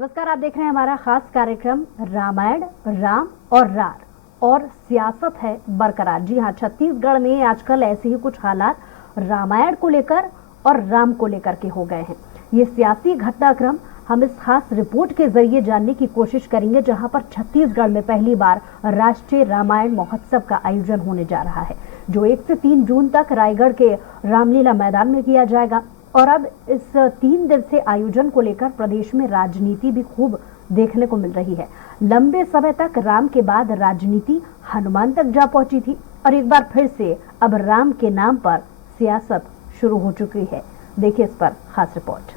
नमस्कार, आप देख रहे हैं हमारा खास कार्यक्रम रामायण, राम और रार और सियासत है बरकरार। जी हाँ, छत्तीसगढ़ में आजकल ऐसे ही कुछ हालात रामायण को लेकर और राम को लेकर के हो गए हैं। ये सियासी घटनाक्रम हम इस खास रिपोर्ट के जरिए जानने की कोशिश करेंगे, जहां पर छत्तीसगढ़ में पहली बार राष्ट्रीय रामायण महोत्सव का आयोजन होने जा रहा है, जो 1 से 3 जून तक रायगढ़ के रामलीला मैदान में किया जाएगा। और अब इस 3 दिवसीय आयोजन को लेकर प्रदेश में राजनीति भी खूब देखने को मिल रही है। लंबे समय तक राम के बाद राजनीति हनुमान तक जा पहुंची थी और एक बार फिर से अब राम के नाम पर सियासत शुरू हो चुकी है। देखिए इस पर खास रिपोर्ट।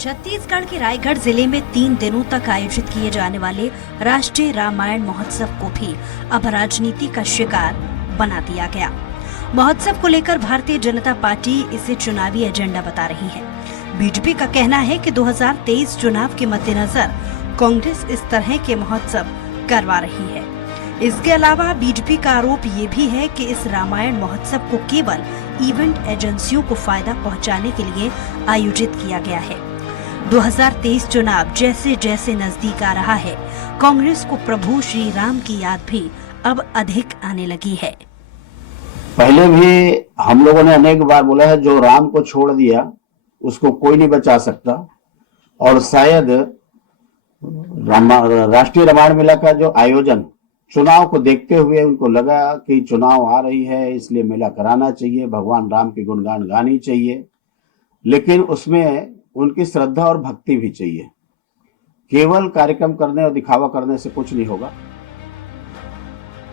छत्तीसगढ़ के रायगढ़ जिले में 3 दिनों तक आयोजित किए जाने वाले राष्ट्रीय रामायण महोत्सव को भी अब राजनीति का शिकार बना दिया गया। महोत्सव को लेकर भारतीय जनता पार्टी इसे चुनावी एजेंडा बता रही है। बीजेपी का कहना है कि 2023 चुनाव के मद्देनजर कांग्रेस इस तरह के महोत्सव करवा रही है। इसके अलावा बीजेपी का आरोप ये भी है कि इस रामायण महोत्सव को केवल इवेंट एजेंसियों को फायदा पहुंचाने के लिए आयोजित किया गया है। 2023 चुनाव जैसे जैसे नजदीक आ रहा है, कांग्रेस को प्रभु श्री राम की याद भी अब अधिक आने लगी है। पहले भी हम लोगों ने अनेक बार बोला है, जो राम को छोड़ दिया उसको कोई नहीं बचा सकता। और शायद राष्ट्रीय रामायण मेला का जो आयोजन चुनाव को देखते हुए उनको लगा कि चुनाव आ रही है, इसलिए मेला कराना चाहिए, भगवान राम की गुणगान गानी चाहिए, लेकिन उसमें उनकी श्रद्धा और भक्ति भी चाहिए। केवल कार्यक्रम करने और दिखावा करने से कुछ नहीं होगा।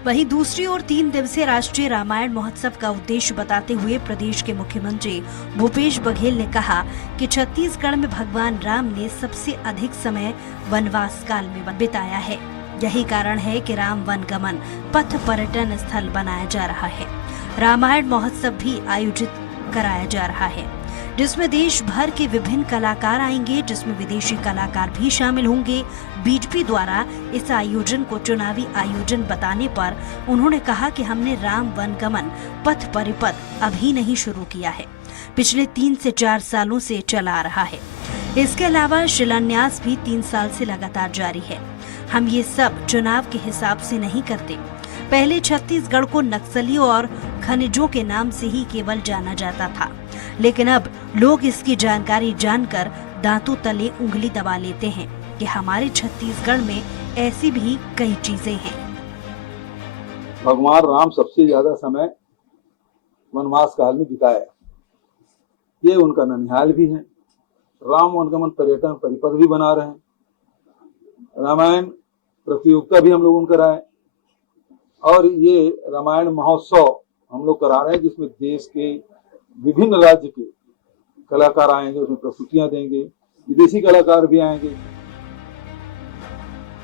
वहीं दूसरी ओर 3 दिवसीय राष्ट्रीय रामायण महोत्सव का उद्देश्य बताते हुए प्रदेश के मुख्यमंत्री भूपेश बघेल ने कहा कि छत्तीसगढ़ में भगवान राम ने सबसे अधिक समय वनवास काल में बिताया है। यही कारण है कि राम वनगमन पथ पर्यटन स्थल बनाया जा रहा है। रामायण महोत्सव भी आयोजित कराया जा रहा है, जिसमें देश भर के विभिन्न कलाकार आएंगे, जिसमें विदेशी कलाकार भी शामिल होंगे। बीजेपी द्वारा इस आयोजन को चुनावी आयोजन बताने पर उन्होंने कहा कि हमने राम वनगमन पथ परिपथ अभी नहीं शुरू किया है, पिछले 3 से 4 सालों से चला आ रहा है। इसके अलावा शिलान्यास भी 3 साल से लगातार जारी है। हम ये सब चुनाव के हिसाब से नहीं करते। पहले छत्तीसगढ़ को नक्सलियों और खनिजों के नाम से ही केवल जाना जाता था, लेकिन अब लोग इसकी जानकारी जानकर दांतों तले उंगली दबा लेते हैं कि हमारे छत्तीसगढ़ में ऐसी भी कई चीजें हैं। भगवान राम सबसे ज्यादा समय वनवास काल में बिताया, ये उनका ननिहाल भी है। राम वनगमन पर्यटन परिपथ भी बना रहे हैं। रामायण प्रतियोगिता भी हम लोगों ने कराए और ये रामायण महोत्सव हम लोग करा रहे हैं, जिसमें देश के विभिन्न राज्य के कलाकार आएंगे, उसमें प्रस्तुतियां देंगे, विदेशी कलाकार भी आएंगे।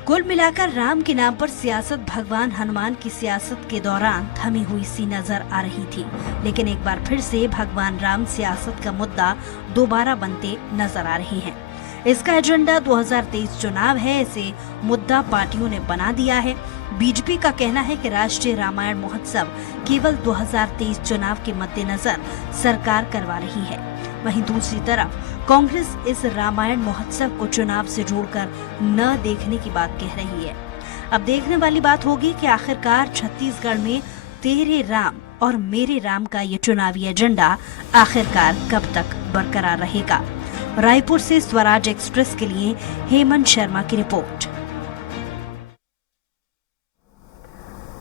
कुल मिलाकर राम के नाम पर सियासत भगवान हनुमान की सियासत के दौरान थमी हुई सी नजर आ रही थी, लेकिन एक बार फिर से भगवान राम सियासत का मुद्दा दोबारा बनते नजर आ रहे हैं। इसका एजेंडा 2023 चुनाव है, इसे मुद्दा पार्टियों ने बना दिया है। बीजेपी का कहना है कि राष्ट्रीय रामायण महोत्सव केवल 2023 चुनाव के मद्देनजर सरकार करवा रही है। वहीं दूसरी तरफ कांग्रेस इस रामायण महोत्सव को चुनाव से जोड़कर न देखने की बात कह रही है। अब देखने वाली बात होगी कि आखिरकार छत्तीसगढ़ में तेरे राम और मेरे राम का ये चुनावी एजेंडा आखिरकार कब तक बरकरार रहेगा। रायपुर से स्वराज एक्सप्रेस के लिए हेमंत शर्मा की रिपोर्ट।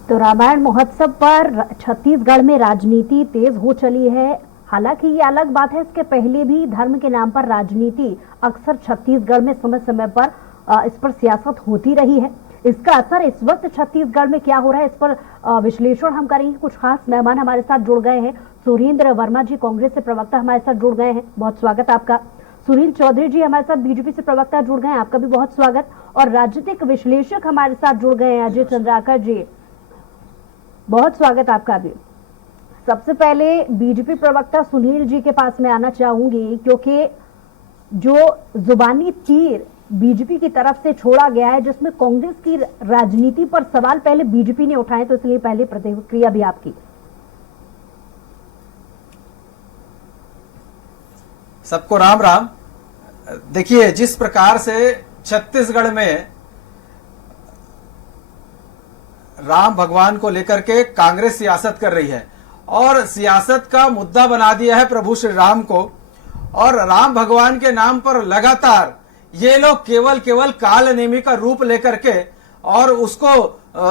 तो रामायण महोत्सव पर छत्तीसगढ़ में राजनीति तेज हो चली है। हालांकि ये अलग बात है, इसके पहले भी धर्म के नाम पर राजनीति अक्सर छत्तीसगढ़ में समय समय पर इस पर सियासत होती रही है। इसका असर इस वक्त छत्तीसगढ़ में क्या हो रहा है, इस पर विश्लेषण हम करेंगे। कुछ खास मेहमान हमारे साथ जुड़ गए हैं। सुरेंद्र वर्मा जी कांग्रेस से प्रवक्ता हमारे साथ जुड़ गए हैं, बहुत स्वागत आपका। सुनील चौधरी जी हमारे साथ बीजेपी से प्रवक्ता जुड़ गए हैं, आपका भी बहुत स्वागत। और राजनीतिक विश्लेषक हमारे साथ जुड़ गए हैं अजय चंद्राकर जी, बहुत स्वागत आपका भी। सबसे पहले बीजेपी प्रवक्ता सुनील जी के पास मैं आना चाहूंगी, क्योंकि जो जुबानी तीर बीजेपी की तरफ से छोड़ा गया है, जिसमें कांग्रेस की राजनीति पर सवाल पहले बीजेपी ने उठाए, तो इसलिए पहले प्रतिक्रिया भी आपकी। सबको राम राम। देखिए, जिस प्रकार से छत्तीसगढ़ में राम भगवान को लेकर के कांग्रेस सियासत कर रही है और सियासत का मुद्दा बना दिया है प्रभु श्री राम को, और राम भगवान के नाम पर लगातार ये लोग केवल काल नेमी का रूप लेकर के और उसको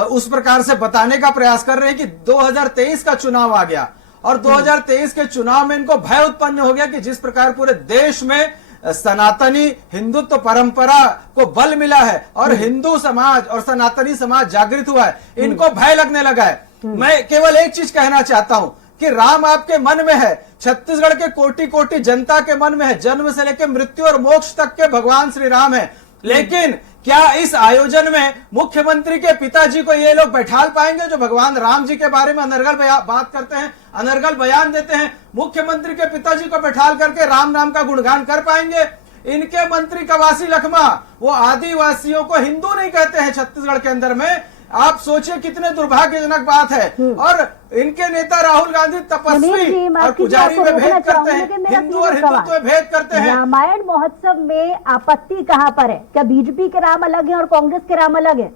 उस प्रकार से बताने का प्रयास कर रहे हैं कि 2023 का चुनाव आ गया और 2023 के चुनाव में इनको भय उत्पन्न हो गया कि जिस प्रकार पूरे देश में सनातनी हिंदुत्व परंपरा को बल मिला है और हिंदू समाज और सनातनी समाज जागृत हुआ है, इनको भय लगने लगा है। मैं केवल एक चीज कहना चाहता हूं कि राम आपके मन में है, छत्तीसगढ़ के कोटि कोटि जनता के मन में है, जन्म से लेकर मृत्यु और मोक्ष तक के भगवान श्री राम है। लेकिन क्या इस आयोजन में मुख्यमंत्री के पिताजी को ये लोग बैठाल पाएंगे जो भगवान राम जी के बारे में अनर्गल बात करते हैं, अनर्गल बयान देते हैं? मुख्यमंत्री के पिताजी को बैठाल करके राम नाम का गुणगान कर पाएंगे? इनके मंत्री कवासी लखमा वो आदिवासियों को हिंदू नहीं कहते हैं छत्तीसगढ़ के अंदर में। आप सोचिए कितने दुर्भाग्यजनक बात है। और इनके नेता राहुल गांधी तपस्वी और पुजारी में भेद करते हैं, हिंदू और हिंदुत्व में भेद करते हैं। रामायण महोत्सव में आपत्ति कहां पर है? क्या बीजेपी के राम अलग है और कांग्रेस के राम अलग है?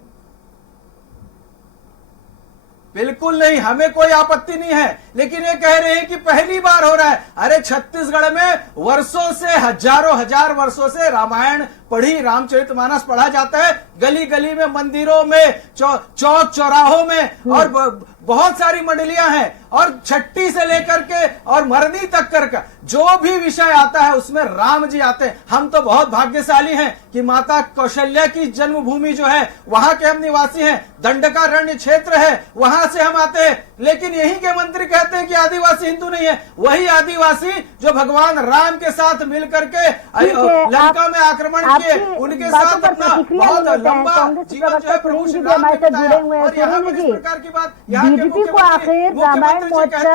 बिल्कुल नहीं, हमें कोई आपत्ति नहीं है, लेकिन ये कह रहे हैं कि पहली बार हो रहा है। अरे छत्तीसगढ़ में वर्षों से, हजारों हजार वर्षों से रामायण पढ़ी, रामचरितमानस पढ़ा जाता है, गली गली में, मंदिरों में, चौक चौराहों में, और बहुत सारी मंडलियां हैं, और छठी से लेकर के और मरनी तक कर जो भी विषय आता है उसमें राम जी आते हैं। हम तो बहुत भाग्यशाली हैं कि माता कौशल्या की जन्मभूमि जो है वहां के हम निवासी हैं, दंडकारण्य क्षेत्र है, वहां से हम आते हैं। लेकिन यही के मंत्री कहते हैं कि आदिवासी हिंदू नहीं है। वही आदिवासी जो भगवान राम के साथ मिलकर के लंका में आक्रमण किए, उनके साथ अपना बहुत लंबा जीवन जो है प्रभु श्री राम ने बिताया। और यहाँ पर इस प्रकार की बात, बीजेपी को आखिर रामायण महोत्सव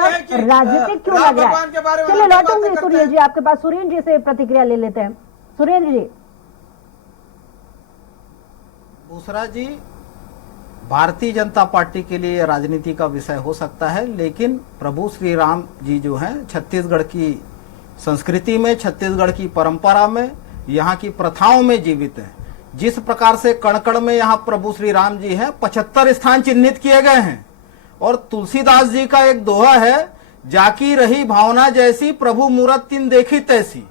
राजनीतिक क्यों लग रहा है? चलिए लौटूंगी सुरेंद्र जी आपके पास, सुरेंद्र जी से प्रतिक्रिया ले लेते हैं। सुरेंद्र जी। दूसरा जी, भारतीय जनता पार्टी के लिए राजनीति का विषय हो सकता है, लेकिन प्रभु श्री राम जी जो हैं छत्तीसगढ़ की संस्कृति में, छत्तीसगढ़ की परंपरा में, यहाँ की प्रथाओं में जीवित हैं। जिस प्रकार से कण-कण में यहाँ प्रभु श्री राम जी हैं, 75 स्थान चिन्हित किए गए हैं। और तुलसीदास जी का एक दोहा है, जाकी रही भावना जैसी प्रभु मूरत तिन देखी तैसी।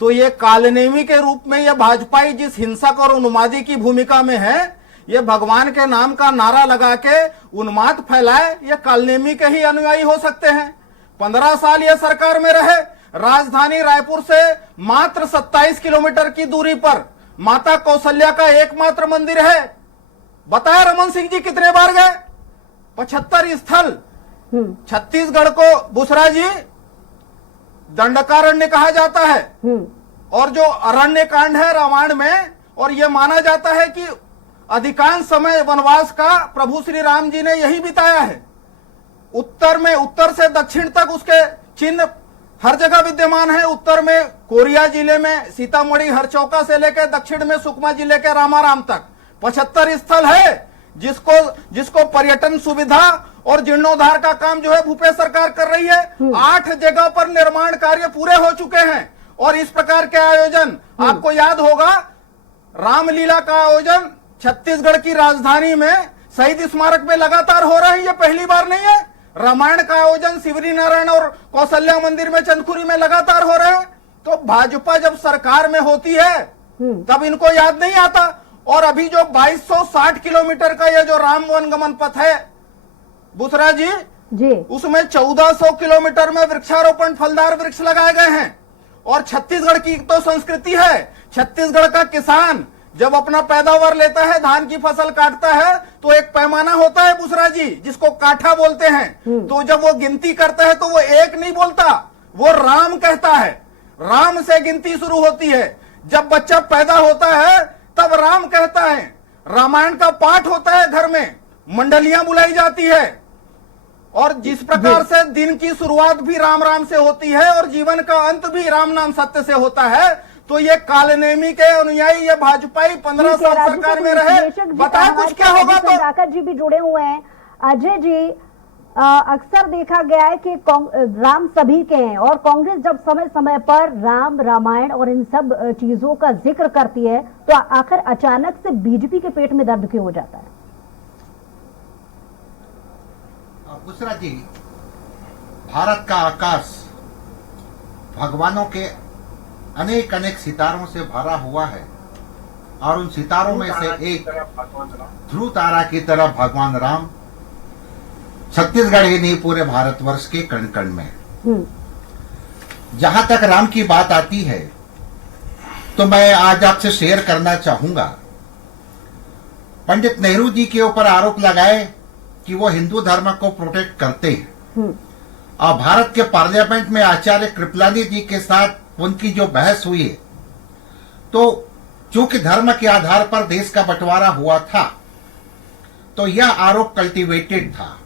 तो ये कालनेमी के रूप में ये भाजपाई जिस हिंसक और उन्मादी की भूमिका में है, ये भगवान के नाम का नारा लगा के उन्माद फैलाए, ये कालनेमी के ही अनुयायी हो सकते हैं। 15 साल ये सरकार में रहे, राजधानी रायपुर से मात्र 27 किलोमीटर की दूरी पर माता कौशल्या का एकमात्र मंदिर है। बताया रमन सिंह जी कितने बार गए? 75 स्थल। छत्तीसगढ़ को बुसरा जी दंडकारण्य कहा जाता है, और जो अरण्य कांड है रामायण में, और यह माना जाता है कि अधिकांश समय वनवास का प्रभु श्री राम जी ने यही बिताया है। उत्तर में, उत्तर से दक्षिण तक उसके चिन्ह हर जगह विद्यमान है। उत्तर में कोरिया जिले में सीतामढ़ी हरचौका से लेकर दक्षिण में सुकमा जिले के रामाराम तक 75 स्थल है, जिसको पर्यटन सुविधा और जीर्णोद्धार का काम जो है भूपेश सरकार कर रही है। 8 जगह पर निर्माण कार्य पूरे हो चुके हैं। और इस प्रकार के आयोजन, आपको याद होगा रामलीला का आयोजन छत्तीसगढ़ की राजधानी में शहीद स्मारक में लगातार हो रहा है, ये पहली बार नहीं है। रामायण का आयोजन शिवरी नारायण और कौशल्या मंदिर में चंदखुरी में लगातार हो रहा है। तो भाजपा जब सरकार में होती है तब इनको याद नहीं आता। और अभी जो 2260 किलोमीटर का ये जो राम वनगमन पथ है बुसरा जी, उसमें 1400 किलोमीटर में वृक्षारोपण, फलदार वृक्ष लगाए गए हैं। और छत्तीसगढ़ की तो संस्कृति है, छत्तीसगढ़ का किसान जब अपना पैदावार लेता है, धान की फसल काटता है, तो एक पैमाना होता है बुसरा जी, जिसको काठा बोलते हैं। तो जब वो गिनती करता है तो वो एक नहीं बोलता, वो राम कहता है। राम से गिनती शुरू होती है। जब बच्चा पैदा होता है तब राम कहता है। रामायण का पाठ होता है घर में, मंडलियां बुलाई जाती है। और जिस प्रकार से दिन की शुरुआत भी राम राम से होती है और जीवन का अंत भी राम नाम सत्य से होता है, तो ये कालनेमी के अनुयायी, ये भाजपाई 15 साल सरकार में रहे, बताए कुछ क्या होगा। तो जी भी जुड़े हुए हैं। अजय जी, अक्सर देखा गया है कि राम सभी के हैं और कांग्रेस जब समय समय पर राम रामायण और इन सब चीजों का जिक्र करती है तो आखिर अचानक से बीजेपी के पेट में दर्द क्यों हो जाता है? बुसरा जी, भारत का आकाश भगवानों के अनेक अनेक सितारों से भरा हुआ है और उन सितारों में से एक ध्रुव तारा की तरह भगवान राम छत्तीसगढ़ ही नहीं पूरे भारतवर्ष के कण कण में। जहां तक राम की बात आती है तो मैं आज आपसे शेयर करना चाहूंगा। पंडित नेहरू जी के ऊपर आरोप लगाए कि वो हिंदू धर्म को प्रोटेक्ट करते हैं और भारत के पार्लियामेंट में आचार्य कृपलानी जी के साथ उनकी जो बहस हुई है, तो चूंकि धर्म के आधार पर देश का बंटवारा हुआ था तो यह आरोप कल्टीवेटेड था।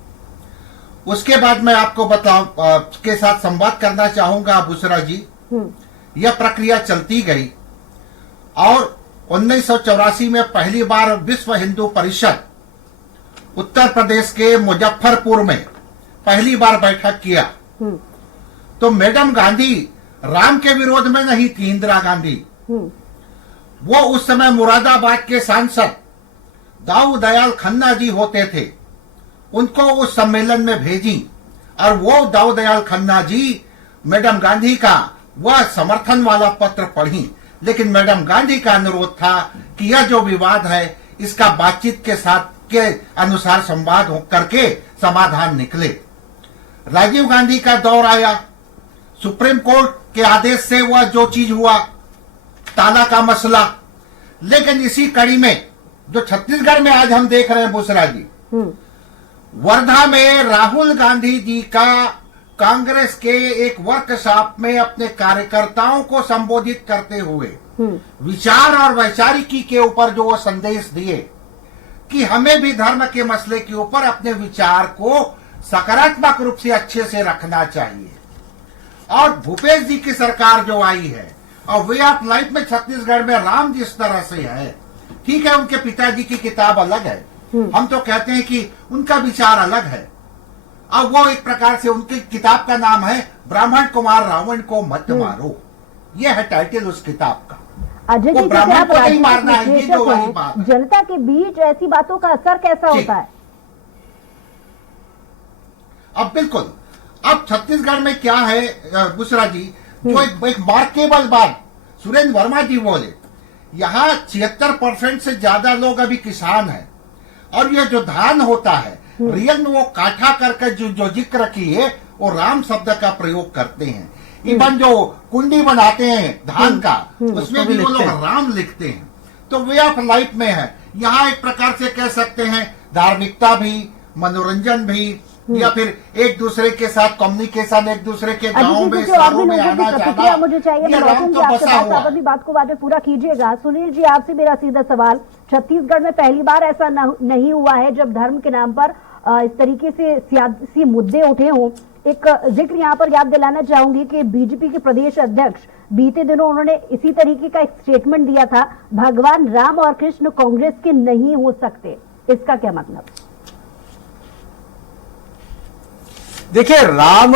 उसके बाद मैं आपको के साथ संवाद करना चाहूंगा बुसरा जी। यह प्रक्रिया चलती गई और 1984 में पहली बार विश्व हिंदू परिषद उत्तर प्रदेश के मुजफ्फरपुर में पहली बार बैठक किया तो मैडम गांधी राम के विरोध में नहीं थी। इंदिरा गांधी वो उस समय मुरादाबाद के सांसद दाऊ दयाल खन्ना जी होते थे, उनको उस सम्मेलन में भेजी और वो दाऊ दयाल खन्ना जी मैडम गांधी का वह समर्थन वाला पत्र पढ़ी, लेकिन मैडम गांधी का अनुरोध था कि यह जो विवाद है इसका बातचीत के साथ के अनुसार संवाद करके समाधान निकले। राजीव गांधी का दौर आया, सुप्रीम कोर्ट के आदेश से वह जो चीज हुआ ताला का मसला, लेकिन इसी कड़ी में जो छत्तीसगढ़ में आज हम देख रहे हैं बुसरा जी, वर्धा में राहुल गांधी जी का कांग्रेस के एक वर्कशॉप में अपने कार्यकर्ताओं को संबोधित करते हुए विचार और वैचारिकी के ऊपर जो वो संदेश दिए कि हमें भी धर्म के मसले के ऊपर अपने विचार को सकारात्मक रूप से अच्छे से रखना चाहिए। और भूपेश जी की सरकार जो आई है और वे ऑफ लाइफ में छत्तीसगढ़ में राम जिस तरह से है, ठीक है उनके पिताजी की किताब अलग है, हम तो कहते हैं कि उनका विचार अलग है। अब वो एक प्रकार से उनकी किताब का नाम है ब्राह्मण कुमार रावण को मत मारो, ये है टाइटल उस किताब का। अजय जी, ब्राह्मण को नहीं मारना है, ये जो वाली बात है। जनता के बीच ऐसी बातों का असर कैसा होता है? अब बिल्कुल, अब छत्तीसगढ़ में क्या है बुसरा जी, जो एक मार्केबल बात सुरेंद्र वर्मा जी बोले, यहाँ 76% से ज्यादा लोग अभी किसान हैं और ये जो धान होता है रियल में वो काठा करके जो जिक्र किए वो राम शब्द का प्रयोग करते हैं। इवन जो कुंडी बनाते हैं धान का उसमें भी वो लोग राम लिखते हैं। तो वे ऑफ लाइफ में है, यहाँ एक प्रकार से कह सकते हैं धार्मिकता भी, मनोरंजन भी, या फिर एक दूसरे के साथ कम्युनिकेशन, एक दूसरे के गाँव में शहरों में आना जाना, मुझे चाहिए। ये राम तो बसा हुआ। आप अपनी बात को बाद में पूरा कीजिएगा। सुनील जी, आपसे मेरा सीधा सवाल, छत्तीसगढ़ में पहली बार ऐसा नहीं हुआ है जब धर्म के नाम पर इस तरीके से सियासी मुद्दे उठे हों। एक जिक्र यहाँ पर याद दिलाना चाहूंगी कि बीजेपी के प्रदेश अध्यक्ष बीते दिनों उन्होंने इसी तरीके का एक स्टेटमेंट दिया था, भगवान राम और कृष्ण कांग्रेस के नहीं हो सकते। इसका क्या मतलब? देखिए, राम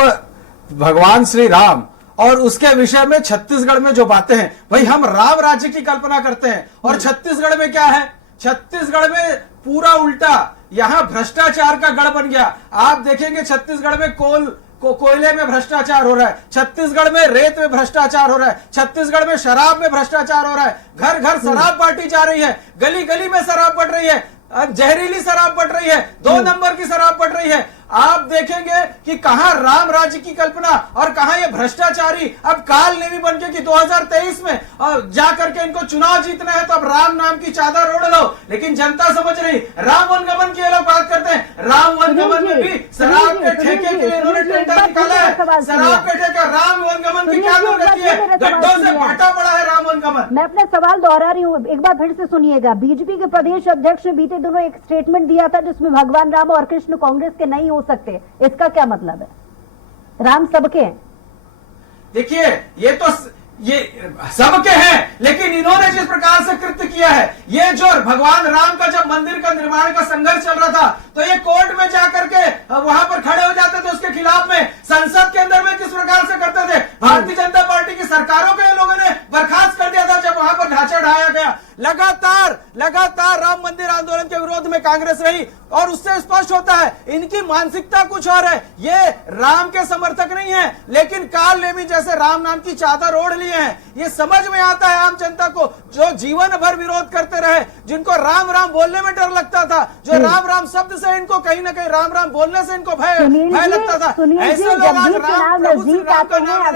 भगवान श्री राम और उसके विषय में छत्तीसगढ़ में जो बातें हैं, भाई हम राम राज्य की कल्पना करते हैं और छत्तीसगढ़ में क्या है, छत्तीसगढ़ में पूरा उल्टा, यहां भ्रष्टाचार का गढ़ बन गया। आप देखेंगे छत्तीसगढ़ में कोयले में भ्रष्टाचार हो रहा है, छत्तीसगढ़ में रेत में भ्रष्टाचार हो रहा है, छत्तीसगढ़ में शराब में भ्रष्टाचार हो रहा है, घर घर शराब बांटी जा रही है, गली गली में शराब बट रही है, जहरीली शराब बट रही है, 2 नंबर की शराब बट रही है। आप देखेंगे कि कहां राम राज्य की कल्पना और कहां ये भ्रष्टाचारी अब काल नेमी बन के कि 2023 में जाकर के इनको चुनाव जीतना है तो अब राम नाम की चादर ओढ़ लो। लेकिन जनता समझ रही, राम वनगमन की लोग बात करते हैं, राम वनगमन में भी शराब के ठेके के लिए इन्होंने टेंडर निकाला है। शराब के ठेके, राम वनगमन की क्या दुर्गति है, गड्ढों से बांटा पड़ा है राम वनगमन। मैं अपना सवाल दोहरा रही हूँ, एक बार फिर से सुनिएगा। बीजेपी के प्रदेश अध्यक्ष ने बीते दिनों एक स्टेटमेंट दिया था जिसमें भगवान राम और कृष्ण कांग्रेस के नहीं हो सकते। इसका क्या मतलब है? राम सबके हैं। देखिए, ये सबके हैं, लेकिन इन्होंने जिस प्रकार से कृत्य किया है, ये जो भगवान राम का जब मंदिर का निर्माण का संघर्ष चल रहा था तो ये कोर्ट में जाकर के वहां पर खड़े हो जाते थे उसके खिलाफ में, संसद के अंदर में किस प्रकार से करते थे। भारतीय जनता पार्टी की सरकारों के लोगों ने बर्खास्त कर दिया था जब वहां पर ढांचा ढाया गया। लगातार राम मंदिर आंदोलन के विरोध में कांग्रेस रही और उससे स्पष्ट होता है इनकी मानसिकता कुछ और है। ये राम के समर्थक नहीं है, लेकिन काल नेमी जैसे राम नाम की चादर ओढ़ लिए हैं। ये समझ में आता है आम जनता को, जो जीवन भर विरोध करते रहे, जिनको राम राम बोलने में डर लगता था, जो राम राम शब्द से इनको कहीं ना कहीं राम राम बोलने से इनको भय लगता था, ऐसे लोग आज राम प्रभु श्री राम का नाम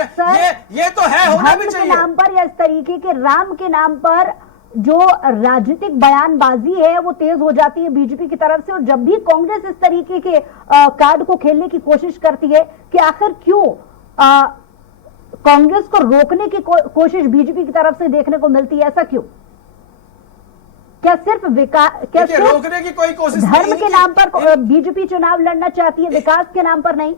ये तो है, होना भी चाहिए। नाम पर या इस तरीके के राम के नाम पर जो राजनीतिक बयानबाजी है वो तेज हो जाती है बीजेपी की तरफ से। और जब भी कांग्रेस इस तरीके के कार्ड को खेलने की कोशिश करती है कि आखिर क्यों कांग्रेस को रोकने की कोशिश बीजेपी की तरफ से देखने को मिलती है, ऐसा क्यों? क्या सिर्फ रोकने की कोई कोशिश धर्म के नाम पर बीजेपी चुनाव लड़ना चाहती है, विकास के नाम पर नहीं?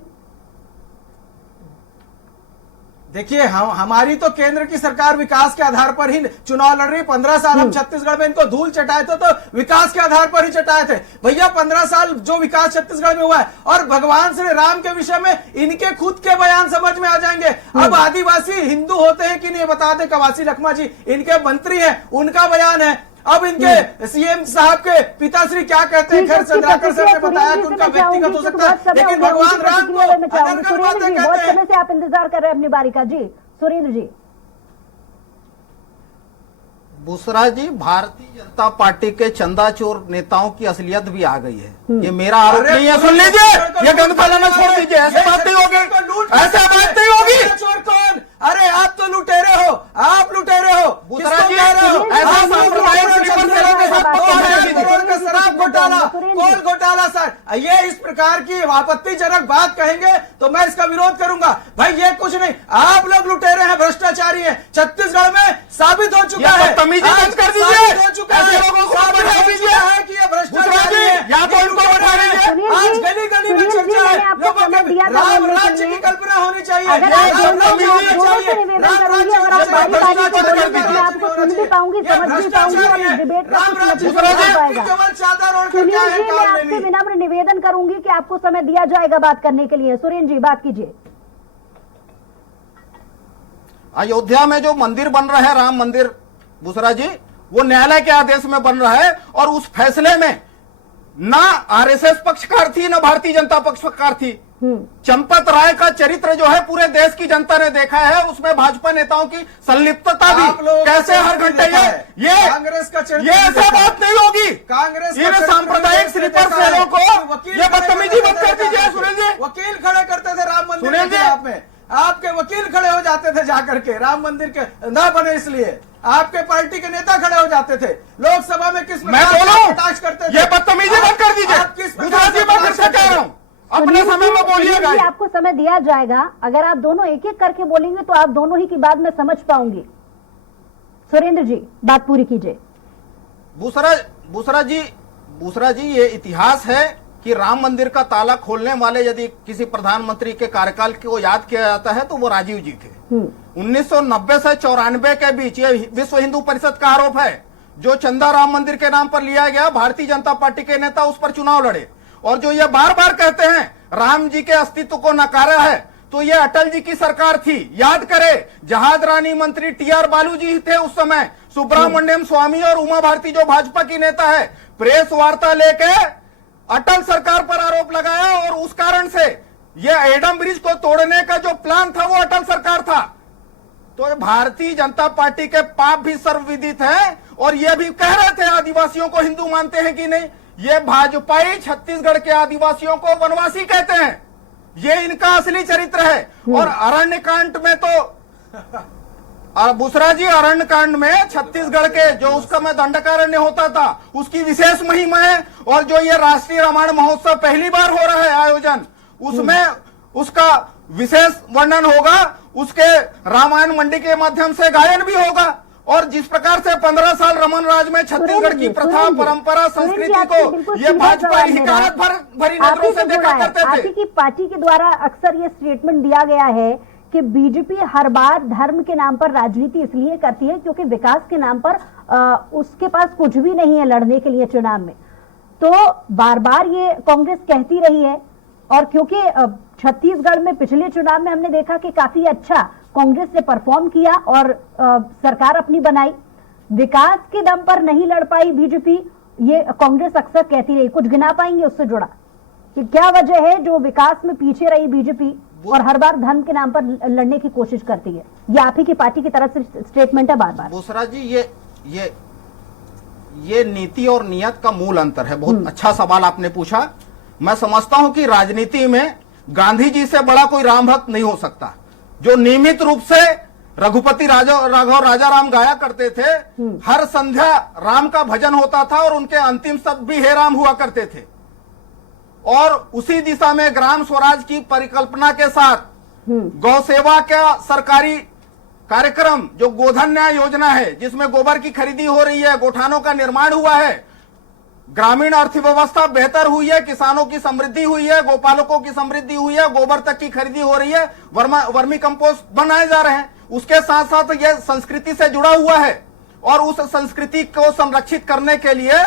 देखिए, हमारी तो केंद्र की सरकार विकास के आधार पर ही चुनाव लड़ रही। 15 साल हम छत्तीसगढ़ में इनको धूल चटाए थे तो विकास के आधार पर ही चटाए थे भैया। 15 साल जो विकास छत्तीसगढ़ में हुआ है, और भगवान श्री राम के विषय में इनके खुद के बयान समझ में आ जाएंगे। अब आदिवासी हिंदू होते हैं कि नहीं बता दे कवासी लखमा जी, इनके मंत्री हैं, उनका बयान है। अब इनके सीएम साहब के पिताश्री क्या कहते हैं, खैर चंद्राकर सर ने बताया कि उनका व्यक्तिगत हो सकता है, लेकिन भगवान राम को अनर्गल बातें कहते हैं। समय से आप इंतजार कर रहे हैं अपनी बारी का। जी सुरेंद्र जी। बुसरा जी, भारतीय जनता पार्टी के चंदाचोर नेताओं की असलियत भी आ गई है। ये मेरा आरोप नहीं है, सुन लीजिए, ये गंद फैलाना छोड़ दीजिए। ऐसे बात नहीं होगी, ऐसे बात नहीं होगी। चोर कौन? अरे आप तो लुटेरे हो, आप लुटेरे हो। बुसरा जी, ऐसा सांप्रदायिक स्लीपर सेलों के साथ करोड़ का शराब घोटाला, कोल घोटाला सर, ये इस प्रकार की आपत्तिजनक बात कहेंगे तो मैं इसका विरोध करूंगा। भाई ये कुछ नहीं, आप लोग लुटेरे हैं, भ्रष्टाचारी हैं। छत्तीसगढ़ में साबित हो चुका है, बंद कर दीजिए, हो चुका है, लोगों को बढ़ा दीजिए है कि ये भ्रष्टाचारी है, या तो उनको बढ़ा दीजिए। आज गली गली में चर्चा है, लोगों के राम राज्य की कल्पना होनी चाहिए। अगर आप निवेदन करूंगी और आप बारी बारी से बोलेंगे तो मैं आपको सुन भी पाऊंगी, समझ भी पाऊंगी और इस डिबेट का कुछ नतीजा नहीं पाएगा। सुनील जी, मैं आपसे विनम्र निवेदन करूंगी कि आपको समय दिया जाएगा बात करने के लिए। सुरेंद्र जी बात कीजिए। अयोध्या में जो मंदिर बन रहा है, राम मंदिर, बुसरा जी, वो न्यायालय के आदेश में बन रहा है और उस फैसले में ना आरएसएस पक्षकार थी ना भारतीय जनता पक्षकार थी। चंपत राय का चरित्र जो है पूरे देश की जनता ने देखा है, उसमें भाजपा नेताओं की संलिप्तता भी कैसे हर घंटे ये कांग्रेस का ये ऐसा बात नहीं होगी। कांग्रेस इन सांप्रदायिक स्लीपर सेलों को ये बदतमीजी मत कर दीजिए। सुनील जी, वकील खड़े करते थे राम मंदिर के खिलाफ में, आपके वकील खड़े हो जाते थे जाकर के, राम मंदिर के न बने इसलिए आपके पार्टी के नेता खड़े हो जाते थे लोकसभा में। किस मैं बोलूं, कटाक्ष करते थे, ये बदतमीजी मत कर दीजिए। कह रहा हूँ, अपने समय में बोलिएगा। आपको समय दिया जाएगा, अगर आप दोनों एक एक करके बोलेंगे तो आप दोनों ही की बात मैं समझ पाऊंगी। सुरेंद्र जी बात पूरी कीजिए। बुसरा जी, ये इतिहास है कि राम मंदिर का ताला खोलने वाले यदि किसी प्रधानमंत्री के कार्यकाल को याद किया जाता है तो वो राजीव जी थे। 1990 से 94 के बीच ये विश्व हिंदू परिषद का आरोप है, जो चंदा राम मंदिर के नाम पर लिया गया, भारतीय जनता पार्टी के नेता उस पर चुनाव लड़े। और जो ये बार बार कहते हैं राम जी के अस्तित्व को नकारा है, तो ये अटल जी की सरकार थी। याद करें, जहाज रानी मंत्री टीआर बालू जी थे उस समय, सुब्रमण्यम स्वामी और उमा भारती जो भाजपा की नेता है, प्रेस वार्ता लेके अटल सरकार पर आरोप लगाया और उस कारण से ये एडम ब्रिज को तोड़ने का जो प्लान था वो अटल सरकार था। तो भारतीय जनता पार्टी के पाप भी सर्वविदित है और ये भी कह रहे थे आदिवासियों को हिंदू मानते हैं कि नहीं। ये भाजपाई छत्तीसगढ़ के आदिवासियों को वनवासी कहते हैं, ये इनका असली चरित्र है। और अरण्य कांड में तो बुसरा जी, अरण्य कांड में छत्तीसगढ़ के जो उसका में दंडकारण्य होता था उसकी विशेष महिमा है। और जो ये राष्ट्रीय रामायण महोत्सव पहली बार हो रहा है आयोजन, उसमें उसका विशेष वर्णन होगा, उसके रामायण मंडी के माध्यम से गायन भी होगा। और जिस प्रकार से 15 साल रमन राज में छत्तीसगढ़ की प्रथा, परंपरा, संस्कृति को ये भाजपा हिकायत भरी नजरों से देखा करते थे। आपकी पार्टी के द्वारा अक्सर ये स्टेटमेंट दिया गया है कि बीजेपी हर बार धर्म के नाम पर राजनीति इसलिए करती है क्योंकि विकास के नाम पर उसके पास कुछ भी नहीं है लड़ने के लिए चुनाव में। तो बार बार ये कांग्रेस कहती रही है, और क्योंकि छत्तीसगढ़ में पिछले चुनाव में हमने देखा कि काफी अच्छा कांग्रेस ने परफॉर्म किया और सरकार अपनी बनाई, विकास के दम पर नहीं लड़ पाई बीजेपी, ये कांग्रेस अक्सर कहती रही। कुछ गिना पाएंगे उससे जुड़ा कि क्या वजह है जो विकास में पीछे रही बीजेपी और हर बार धर्म के नाम पर लड़ने की कोशिश करती है? ये आप ही की पार्टी की तरफ से स्टेटमेंट है बार बार। बुसरा जी, ये नीति और नियत का मूल अंतर है। बहुत अच्छा सवाल आपने पूछा। मैं समझता हूं कि राजनीति में गांधी जी से बड़ा कोई राम भक्त नहीं हो सकता, जो नियमित रूप से रघुपति राघव राजा राम गाया करते थे। हर संध्या राम का भजन होता था और उनके अंतिम शब्द भी हे राम हुआ करते थे। और उसी दिशा में ग्राम स्वराज की परिकल्पना के साथ गौ सेवा का सरकारी कार्यक्रम जो गोधन न्याय योजना है, जिसमें गोबर की खरीदी हो रही है, गोठानों का निर्माण हुआ है, ग्रामीण अर्थव्यवस्था बेहतर हुई है, किसानों की समृद्धि हुई है, गोपालकों की समृद्धि हुई है, गोबर तक की खरीदी हो रही है, वर्मी कंपोस्ट बनाए जा रहे हैं। उसके साथ साथ यह संस्कृति से जुड़ा हुआ है और उस संस्कृति को संरक्षित करने के लिए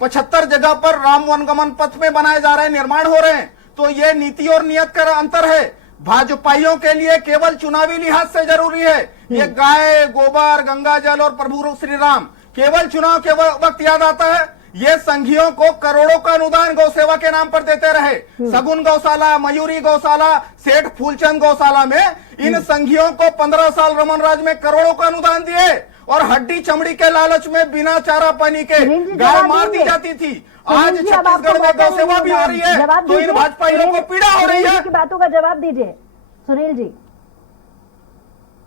75 जगह पर राम वनगमन पथ में बनाए जा रहे हैं, निर्माण हो रहे हैं। तो ये नीति और नियत का अंतर है। भाजपाइयों के लिए केवल चुनावी लिहाज से जरूरी है। ये गाय, गोबर, गंगा जल और प्रभु श्री राम केवल चुनाव के वक्त याद आता है। ये संघियों को करोड़ों का अनुदान गौ सेवा के नाम पर देते रहे। सगुन गौशाला, मयूरी गौशाला, सेठ फूलचंद गौशाला में इन संघियों को 15 साल रमन राज में करोड़ों का अनुदान दिए और हड्डी चमड़ी के लालच में बिना चारा पानी के गाय मार दी जाती थी। आज छत्तीसगढ़ में गौ सेवा भी हो रही है, तो इन भाजपाइयों को पीड़ा हो रही है। बातों का जवाब दीजिए सुनील जी।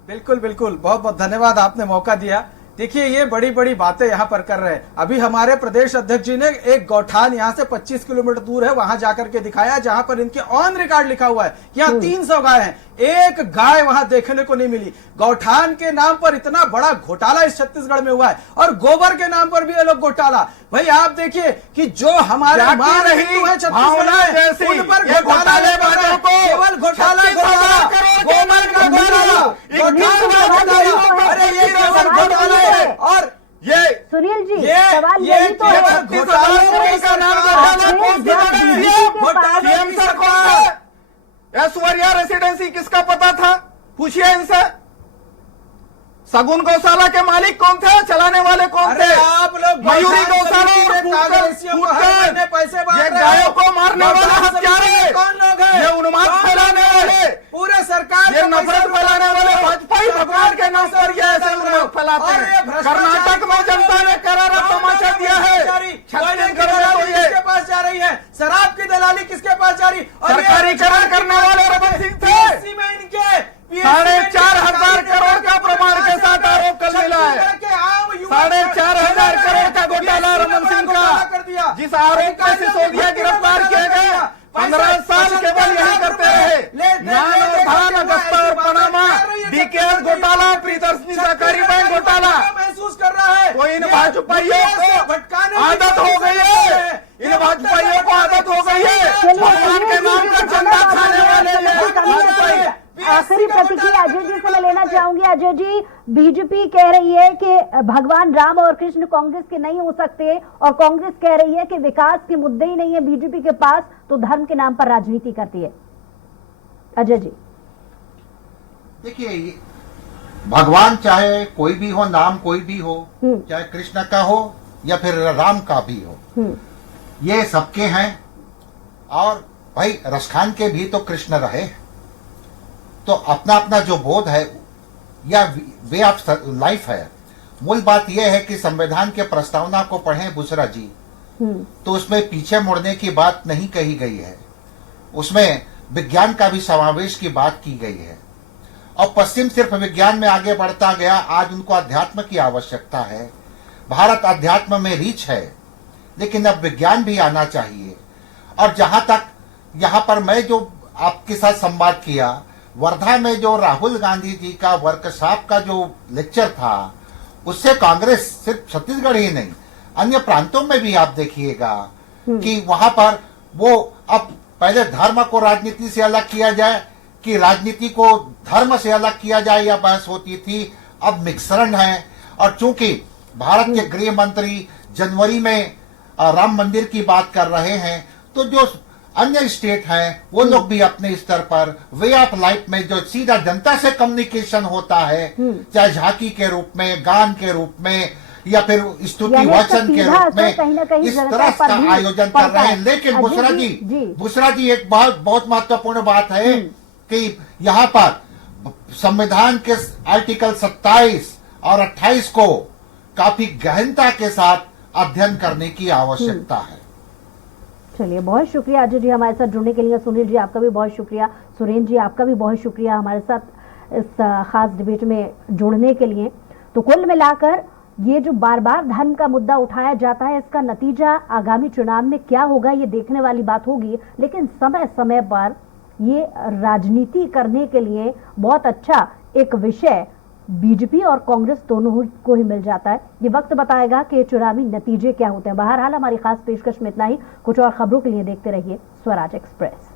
बिल्कुल बिल्कुल, बहुत बहुत धन्यवाद, आपने मौका दिया। देखिए, ये बड़ी बड़ी बातें यहाँ पर कर रहे हैं। अभी हमारे प्रदेश अध्यक्ष जी ने एक गौठान यहाँ से 25 किलोमीटर दूर है, वहां जाकर के दिखाया, जहां पर इनके ऑन रिकॉर्ड लिखा हुआ है कि यहाँ 300 गाय हैं, एक गाय वहां देखने को नहीं मिली। गौठान के नाम पर इतना बड़ा घोटाला इस छत्तीसगढ़ में हुआ है और गोबर के नाम पर भी ये लोग घोटाला। भाई आप देखिए कि जो हमारे भावना जैसी उन पर घोटाला केवल घोटाला, गोबर का घोटाला, अरे ये केवल घोटाला है। और ये सुनील जी, सवाल यही तो है। ऐश्वर्या रेसिडेंसी किसका पता था? पूछिए इनसे। सगुन गौशाला के मालिक कौन थे, चलाने वाले कौन थे? आप लोग मयूरी गौशाला और पैसे ये गायों को मारने वाले हत्यारे कौन लोग हैं? ये उन्माद फैलाने वाले, पूरे सरकार ये नफरत फैलाने वाले भाजपाई भगवान के नाम पर ये ऐसे उन्माद फैलाते हैं। कर्नाटक में जनता ने करारा तमाचा दिया है। छत्तीसगढ़ में तो ये किसके पास जा रही है? शराब की दलाली किसके पास जा रही? सरकारीकरण करने वाले रमन सिंह थे। में इनके 4,500 करोड़ का प्रमाण के साथ आरोप कल मिला है। 4,500 करोड़ का घोटाला रमन सिंह का, जिस आरोप में सिसोदिया गिरफ्तार किए गए। 15 साल केवल यही करते रहे। नान और धान, अगस्ता और पनामा, डीकेएस घोटाला, प्रियदर्शनी सहकारी बैंक घोटाला महसूस कर रहा है। तो इन भाजपाइयों को आदत हो गई है, इन भाजपाइयों को आदत हो गई है भगवान के नाम का चंदा खाने वाले। आखिरी प्रतिक्रिया अजय जी से मैं लेना चाहूंगी। अजय जी, बीजेपी कह रही है कि भगवान राम और कृष्ण कांग्रेस के नहीं हो सकते और कांग्रेस कह रही है कि विकास के मुद्दे ही नहीं है बीजेपी के पास, तो धर्म के नाम पर राजनीति करती है। अजय जी, देखिए, भगवान चाहे कोई भी हो, नाम कोई भी हो, चाहे कृष्ण का हो या फिर राम का भी हो, ये सबके हैं। और भाई रसखान के भी तो कृष्ण रहे, तो अपना अपना जो बोध है या वे ऑफ लाइफ है। मूल बात यह है कि संविधान के प्रस्तावना को पढ़ें बुसरा जी, तो उसमें पीछे मुड़ने की बात नहीं कही गई है, उसमें विज्ञान का भी समावेश की बात की गई है। और पश्चिम सिर्फ विज्ञान में आगे बढ़ता गया, आज उनको अध्यात्म की आवश्यकता है। भारत अध्यात्म में रीच है, लेकिन अब विज्ञान भी आना चाहिए। और जहां तक यहां पर मैं जो आपके साथ संवाद किया, वर्धा में जो राहुल गांधी जी का वर्कशॉप का जो लेक्चर था, उससे कांग्रेस सिर्फ छत्तीसगढ़ ही नहीं, अन्य प्रांतों में भी आप देखिएगा कि वहां पर वो अब पहले धर्म को राजनीति से अलग किया जाए, कि राजनीति को धर्म से अलग किया जाए या बहस होती थी, अब मिश्रण है। और चूंकि भारत के गृह मंत्री जनवरी में राम मंदिर की बात कर रहे हैं, तो जो अन्य स्टेट हैं वो लोग भी अपने स्तर पर वे ऑफ लाइफ में जो सीधा जनता से कम्युनिकेशन होता है, चाहे झांकी के रूप में, गान के रूप में या फिर स्तुति वचन के रूप में, इस तरह का आयोजन कर रहे हैं। लेकिन बुशरा जी एक बहुत महत्वपूर्ण बात है कि यहाँ पर संविधान के आर्टिकल 27 और 28 को काफी गहनता के साथ अध्ययन करने की आवश्यकता है। चलिए, बहुत शुक्रिया अजय जी हमारे साथ जुड़ने के लिए। सुनील जी आपका भी बहुत शुक्रिया। सुरेंद्र जी आपका भी बहुत शुक्रिया हमारे साथ इस खास डिबेट में जुड़ने के लिए। तो कुल मिलाकर ये जो बार बार धर्म का मुद्दा उठाया जाता है, इसका नतीजा आगामी चुनाव में क्या होगा ये देखने वाली बात होगी। लेकिन समय समय पर ये राजनीति करने के लिए बहुत अच्छा एक विषय बीजेपी और कांग्रेस दोनों को ही मिल जाता है। ये वक्त बताएगा कि चुनावी नतीजे क्या होते हैं। बहरहाल हमारी खास पेशकश में इतना ही। कुछ और खबरों के लिए देखते रहिए स्वराज एक्सप्रेस।